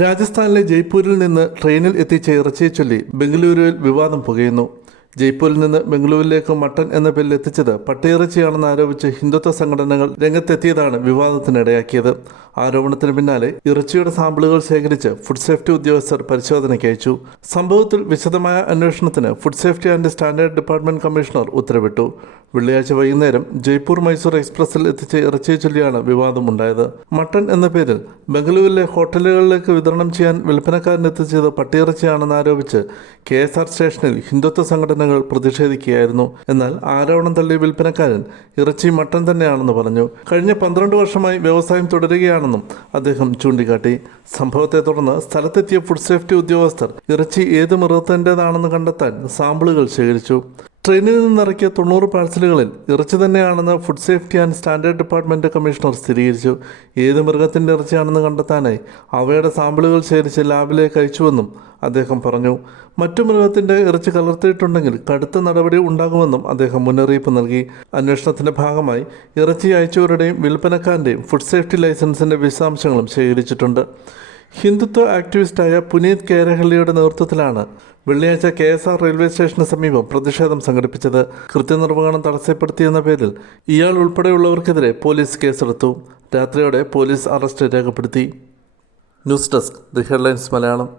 രാജസ്ഥാനിലെ ജയ്പൂരിൽ നിന്ന് ട്രെയിനിൽ എത്തിച്ച ഇറച്ചിയെ ചൊല്ലി ബംഗളൂരുവിൽ വിവാദം പുകയുന്നു. ജയ്പൂരിൽ നിന്ന് ബംഗളൂരുവിലേക്ക് മട്ടൻ എന്ന പേരിൽ എത്തിച്ചത് പട്ടിയിറച്ചിയാണെന്ന് ആരോപിച്ച് ഹിന്ദുത്വ സംഘടനകൾ രംഗത്തെത്തിയതാണ് വിവാദത്തിനിടയാക്കിയത്. ആരോപണത്തിന് പിന്നാലെ ഇറച്ചിയുടെ സാമ്പിളുകൾ ശേഖരിച്ച് ഫുഡ് സേഫ്റ്റി ഉദ്യോഗസ്ഥർ പരിശോധനയ്ക്ക് അയച്ചു. സംഭവത്തിൽ വിശദമായ അന്വേഷണത്തിന് food safety and standard department commissioner ഉത്തരവിട്ടു. വെള്ളിയാഴ്ച വൈകുന്നേരം ജയ്പൂർ മൈസൂർ എക്സ്പ്രസിൽ എത്തിച്ച ഇറച്ചിയെ ചൊല്ലിയാണ് വിവാദമുണ്ടായത്. മട്ടൺ എന്ന പേരിൽ ബംഗളൂരുവിലെ ഹോട്ടലുകളിലേക്ക് വിതരണം ചെയ്യാൻ വിൽപ്പനക്കാരൻ എത്തിച്ചത് പട്ടിയിറച്ചിയാണെന്ന് ആരോപിച്ച് കെ എസ് ആർ സ്റ്റേഷനിൽ ഹിന്ദുത്വ സംഘടനകൾ പ്രതിഷേധിക്കുകയായിരുന്നു. എന്നാൽ ആരോപണം തള്ളിയ വിൽപ്പനക്കാരൻ ഇറച്ചി മട്ടൺ തന്നെയാണെന്ന് പറഞ്ഞു. കഴിഞ്ഞ പന്ത്രണ്ട് വർഷമായി വ്യവസായം തുടരുകയാണെന്നും അദ്ദേഹം ചൂണ്ടിക്കാട്ടി. സംഭവത്തെ തുടർന്ന് സ്ഥലത്തെത്തിയ ഫുഡ് സേഫ്റ്റി ഉദ്യോഗസ്ഥർ ഇറച്ചി ഏത് മൃഗത്തിന്റെതാണെന്ന് കണ്ടെത്താൻ സാമ്പിളുകൾ ശേഖരിച്ചു. ട്രെയിനിൽ നിന്നിറക്കിയ തൊണ്ണൂറ് പാഴ്സലുകളിൽ ഇറച്ചി തന്നെയാണെന്ന് food safety and standard department commissioner സ്ഥിരീകരിച്ചു. ഏത് മൃഗത്തിന്റെ ഇറച്ചിയാണെന്ന് കണ്ടെത്താനായി അവയുടെ സാമ്പിളുകൾ ശേഖരിച്ച് ലാബിലേക്ക് അയച്ചുവെന്നും അദ്ദേഹം പറഞ്ഞു. മറ്റു മൃഗത്തിന്റെ ഇറച്ചി കലർത്തിയിട്ടുണ്ടെങ്കിൽ കടുത്ത നടപടി ഉണ്ടാകുമെന്നും അദ്ദേഹം മുന്നറിയിപ്പ് നൽകി. അന്വേഷണത്തിന്റെ ഭാഗമായി ഇറച്ചി അയച്ചവരുടെയും വിൽപ്പനക്കാരന്റെയും ഫുഡ് സേഫ്റ്റി ലൈസൻസിന്റെ വിശദാംശങ്ങളും ശേഖരിച്ചിട്ടുണ്ട്. ഹിന്ദുത്വ ആക്ടിവിസ്റ്റായ പുനീത് കേരഹള്ളിയുടെ നേതൃത്വത്തിലാണ് വെള്ളിയാഴ്ച കെ എസ് ആർ റെയിൽവേ സ്റ്റേഷന് സമീപം പ്രതിഷേധം സംഘടിപ്പിച്ചത്. കൃത്യനിർവഹണം തടസ്സപ്പെടുത്തിയെന്ന പേരിൽ ഇയാൾ ഉൾപ്പെടെയുള്ളവർക്കെതിരെ പോലീസ് കേസെടുത്തു. രാത്രിയോടെ പോലീസ് അറസ്റ്റ് രേഖപ്പെടുത്തി. News desk the headlines Malayalam.